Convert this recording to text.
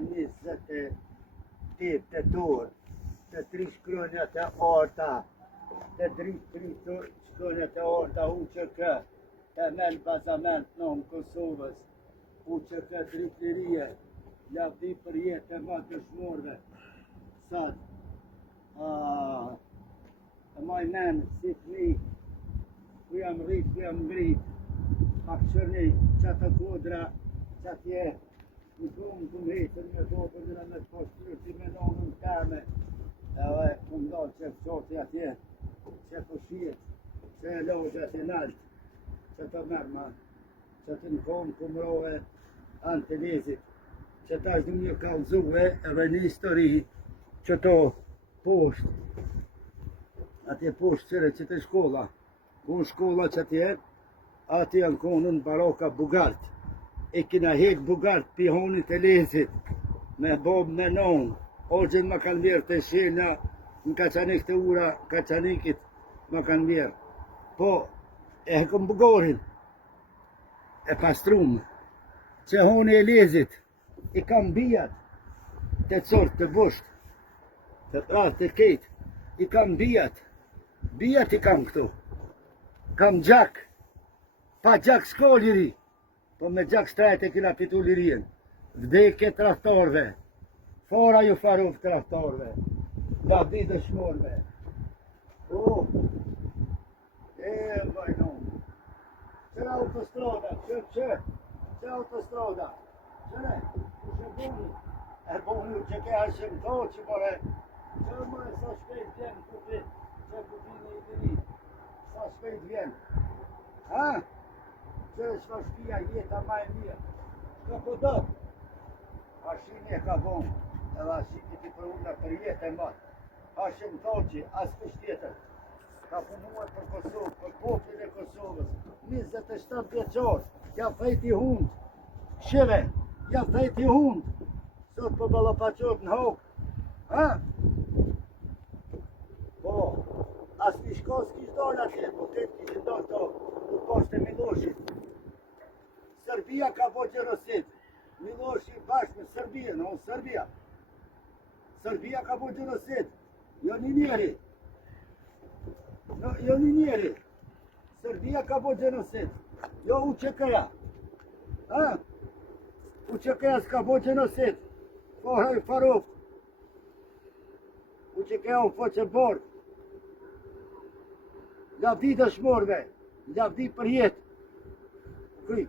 me 20 tip të turë, të 3 shkronja të orta, të 3 shkronja të orta UÇK, të men bazament në Kosovës, UÇK drejtërie, lavdi për jetë të ma dëshmorve, sot, maj men, si fmi, ku jam rrit, ku jam ngrit, ma këshërni qatë kodra, qatje, në kumë të mhetën me dobër dhe me të poshtyrë si me nonën teme, edhe ku ndonë që fqoti atje, që fëshjet, që e lojë atje nalt, që të mërma, që të në komë kumrove anë të lezit, që ta është një kalzuve edhe një histori që to poshtë, atje poshtë qëre që të shkolla, ku shkolla që atje, atje janë konën baroka Bugart, e kina hek Bugart pihonit e lezit, me bob me non, orgjën më kanë mirë të shena, në Kaçanik të ura, Kaçanikit më kanë mirë, po e hekëm bugorin, e pastrum, që honi e lezit, i kam bijat, të cortë të busht, të pratë të ketë, i kam bijat i kam këtu, kam gjak, pa gjak s'ko liri, po me gjak shtrajt e kina pitu lirien, vdekje traktorve, fora ju faruf traktorve, lavdi dëshmorve, vajnon, që autostrada, që autostrada, qëre, që buni, e buni që ke ashëm to që more, që më e sa shpejt vjen kupi, që kupini i diri, sa shpejt vjen, ha? Që shka shpia jeta ma e mirë, shka po do, ashin e ka bon, edhe ashin i për unda për jetë e matë, ashim toqi, as kështë tjetër, ka punuar për Kosovë, për poplin e Kosovës, 27 vjeqor, ja fejti hund, shive, ja fejti hund, sot po balopaqot në hokë, ha? Po, as një shkos kishë dollë atje, po këtë kishë dollë to, ku poshtë e Miloshit. Serbia ka po gjenosit, Miloshi bashkë me Serbia, në Serbia. Serbia ka po gjenosit, jo një njeri. Jo një njeri. Serbia ka po gjenosit, jo UÇK-ja. Ha? UÇK-ja s'ka po gjenosit, Foraj Faruf. UÇK-ja u po që borë. Lavdi dëshmorve, lavdi për jetë. Kuj.